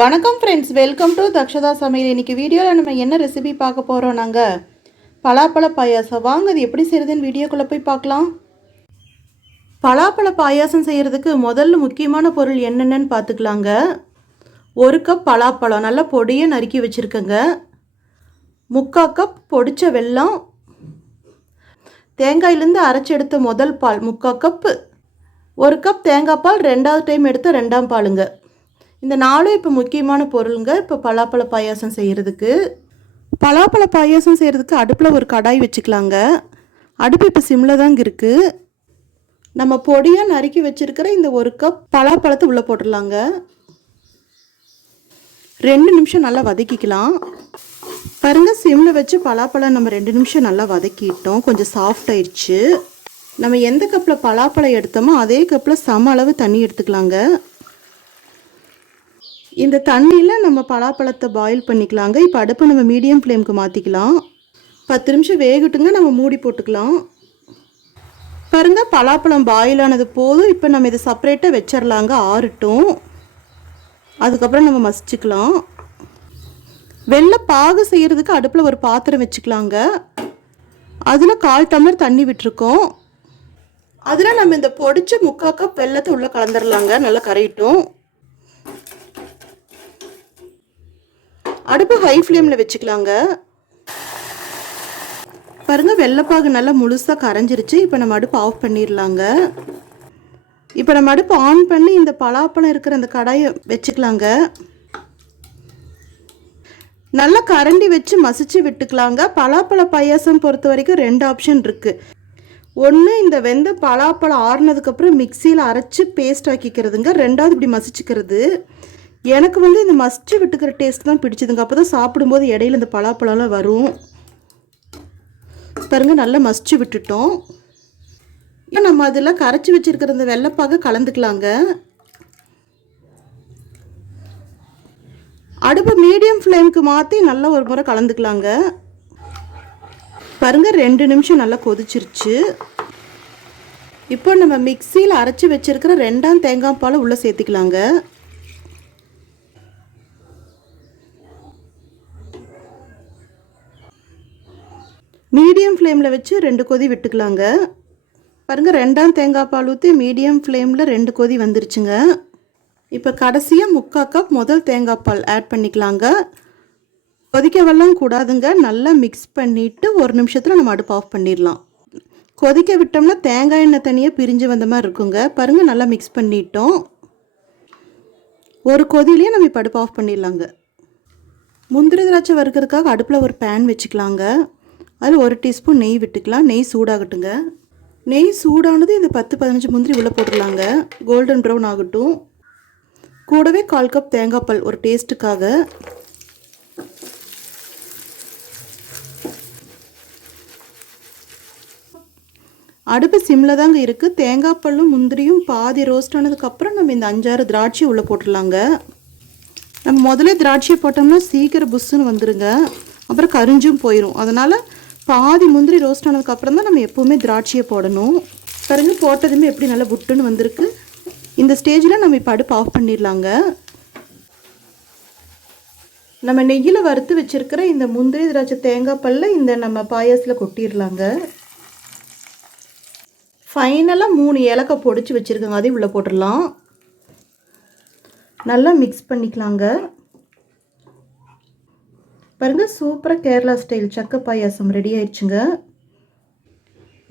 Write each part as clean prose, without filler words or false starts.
வணக்கம் friends, welcome to தக்ஷதாSamayal. இன்றைக்கி வீடியோவில் நம்ம என்ன ரெசிபி பார்க்க போகிறோம்? நாங்கள் பலாப்பழ பாயாசம். வாங்க அது எப்படி செய்கிறதுன்னு வீடியோக்குள்ளே போய் பார்க்கலாம். பலாப்பழ பாயாசம் செய்கிறதுக்கு முதல்ல முக்கியமான பொருள் என்னென்னு பார்த்துக்கலாங்க. 1 கப் பலாப்பழம் நல்லா பொடியை நறுக்கி வச்சுருக்கேங்க. 3/4 கப் பொடிச்ச வெல்லம், தேங்காயிலேருந்து அரைச்சி எடுத்த முதல் பால் 3/4 கப்பு, 1 கப் தேங்காய் பால் 2வது டைம் எடுத்த 2ஆம் பாலுங்க. இந்த 4 இப்போ முக்கியமான பொருளுங்க. இப்போ பலாப்பழ பாயாசம் செய்கிறதுக்கு அடுப்பில் ஒரு கடாய் வச்சுக்கலாங்க. அடுப்பு இப்போ சிம்மில் தாங்க இருக்குது. நம்ம பொடியாக நறுக்கி வச்சுருக்கிற இந்த 1 கப் பலாப்பழத்தை உள்ளே போட்டுடலாங்க. 2 நிமிஷம் நல்லா வதக்கிக்கலாம். பாருங்கள், சிம்மில் வச்சு பலாப்பழம் நம்ம 2 நிமிஷம் நல்லா வதக்கிட்டோம். கொஞ்சம் சாஃப்ட் ஆயிடுச்சு. நம்ம எந்த கப்பில் பலாப்பழம் எடுத்தோமோ அதே கப்பில் சம அளவு தண்ணி எடுத்துக்கலாங்க. இந்த தண்ணியில் நம்ம பலாப்பழத்தை பாயில் பண்ணிக்கலாங்க. இப்போ அடுப்பை நம்ம மீடியம் ஃப்ளேமுக்கு மாற்றிக்கலாம். 10 நிமிஷம் வேகட்டுங்க. நம்ம மூடி போட்டுக்கலாம். பாருங்கள், பலாப்பழம் பாயில் ஆனது போதும். இப்போ நம்ம இதை செப்பரேட்டாக வச்சிடலாங்க, ஆறட்டும். அதுக்கப்புறம் நம்ம மசிச்சுக்கலாம். வெள்ளை பாகு செய்கிறதுக்கு அடுப்பில் ஒரு பாத்திரம் வச்சுக்கலாங்க. அதில் 1/4 டம்ளர் தண்ணி விட்டுருக்கோம். அதில் நம்ம இந்த பொடிச்ச 3/4 கப் வெள்ளத்தை உள்ளே கலந்துடலாங்க. நல்லா கரையிட்டும். அடுப்பு ஹை ஃப்ளேமில் வச்சுக்கலாங்க. பாருங்கள், வெள்ளைப்பாகு நல்லா முழுசாக கரைஞ்சிருச்சு. இப்போ நம்ம அடுப்பு ஆஃப் பண்ணிடலாங்க. இப்போ நம்ம அடுப்பு ஆன் பண்ணி இந்த பலாப்பழம் இருக்கிற அந்த கடாயை வச்சுக்கலாங்க. நல்லா கரண்டி வச்சு மசிச்சு விட்டுக்கலாங்க. பலாப்பழ பாயாசம் பொறுத்த வரைக்கும் 2 ஆப்ஷன் இருக்குது. ஒன்று, இந்த வெந்த பலாப்பழம் ஆறுனதுக்கப்புறம் மிக்சியில் அரைச்சி பேஸ்ட் ஆக்கிக்கிறதுங்க. 2வது இப்படி மசிச்சுக்கிறது. எனக்கு இந்த மசிச்சு விட்டுக்கிற டேஸ்ட் தான் பிடிச்சதுங்க. அப்போ தான் சாப்பிடும்போது இடையில இந்த பலாப்பழம்லாம் வரும். பாருங்கள், நல்லா மசிச்சு விட்டுட்டோம். இப்போ நம்ம அதில் கரைச்சி வச்சுருக்கிற இந்த வெள்ளைப்பாக கலந்துக்கலாங்க. அடுப்பு மீடியம் ஃப்ளேமுக்கு மாற்றி நல்லா ஒரு முறை கலந்துக்கலாங்க. பாருங்கள், 2 நிமிஷம் நல்லா கொதிச்சிருச்சு. இப்போ நம்ம மிக்சியில் அரைச்சி வச்சுருக்கிற 2ஆம் தேங்காய் பாலை உள்ளே சேர்த்துக்கலாங்க. மீடியம் ஃப்ளேமில் வச்சு 2 கொதி விட்டுக்கலாங்க. பாருங்கள், 2ஆம் தேங்காய் பால் ஊற்றி மீடியம் ஃப்ளேமில் 2 கொதி வந்துருச்சுங்க. இப்போ கடைசியாக 3/4 கப் முதல் தேங்காய் பால் ஆட் பண்ணிக்கலாங்க. கொதிக்க வெல்லம் கூடாதுங்க. நல்லா மிக்ஸ் பண்ணிவிட்டு 1 நிமிஷத்தில் நம்ம அடுப்பு ஆஃப் பண்ணிடலாம். கொதிக்க விட்டோம்னா தேங்காய் எண்ணெய் தனியாக பிரிஞ்சு வந்த மாதிரி இருக்குங்க. பாருங்கள், நல்லா மிக்ஸ் பண்ணிட்டோம். ஒரு கொதியிலே நம்ம இப்போ அடுப்பு ஆஃப் பண்ணிடலாங்க. முந்திரி திராட்சை வறுக்கிறதுக்காக அடுப்பில் ஒரு பேன் வச்சுக்கலாங்க. அதில் 1 டீஸ்பூன் நெய் விட்டுக்கலாம். நெய் சூடாகட்டுங்க. நெய் சூடானது இந்த 10-15 முந்திரி உள்ளே போட்டுடலாங்க. கோல்டன் ப்ரௌன் ஆகட்டும். கூடவே 1/4 கப் தேங்காய் பால் ஒரு டேஸ்ட்டுக்காக. அடுப்பு சிம்மில் தாங்க இருக்குது. தேங்காய் பாலும் முந்திரியும் பாதி ரோஸ்ட் ஆனதுக்கப்புறம் நம்ம இந்த 5-6 திராட்சை உள்ளே போட்டுடலாங்க. நம்ம முதலே திராட்சையை போட்டோம்னா சீக்கிரம் புஷ்ஷுன்னு வந்துடுங்க. அப்புறம் கரிஞ்சும் போயிடும். அதனால் பாதி முந்திரி ரோஸ்ட் ஆனதுக்கப்புறம் தான் நம்ம எப்போவுமே திராட்சையை போடணும். பாருங்க, போட்டதுமே எப்படி நல்லா புட்டுன்னு வந்திருக்கு. இந்த ஸ்டேஜில் நம்ம இப்போ அடுப்பு ஆஃப் பண்ணிடலாங்க. நம்ம நெய்யில் வறுத்து வச்சுருக்கிற இந்த முந்திரி திராட்சை தேங்காய் பால்ல இந்த நம்ம பாயாசத்தில் கொட்டிடலாங்க. ஃபைனலாக 3 ஏலக்காய் பொடிச்சு வச்சுருக்கோங்க. அதையும் உள்ளே போட்டுடலாம். நல்லா மிக்ஸ் பண்ணிக்கலாங்க. பாருங்கள், சூப்பராக கேரளா ஸ்டைல் சக்க பாயாசம் ரெடி ஆயிடுச்சுங்க.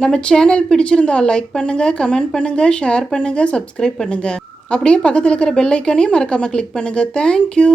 நம்ம சேனல் பிடிச்சிருந்தால் லைக் பண்ணுங்கள், கமெண்ட் பண்ணுங்கள், ஷேர் பண்ணுங்கள், சப்ஸ்கிரைப் பண்ணுங்கள். அப்படியே பக்கத்தில் இருக்கிற பெல் ஐக்கானையும் மறக்காமல் கிளிக் பண்ணுங்கள். தேங்க்யூ.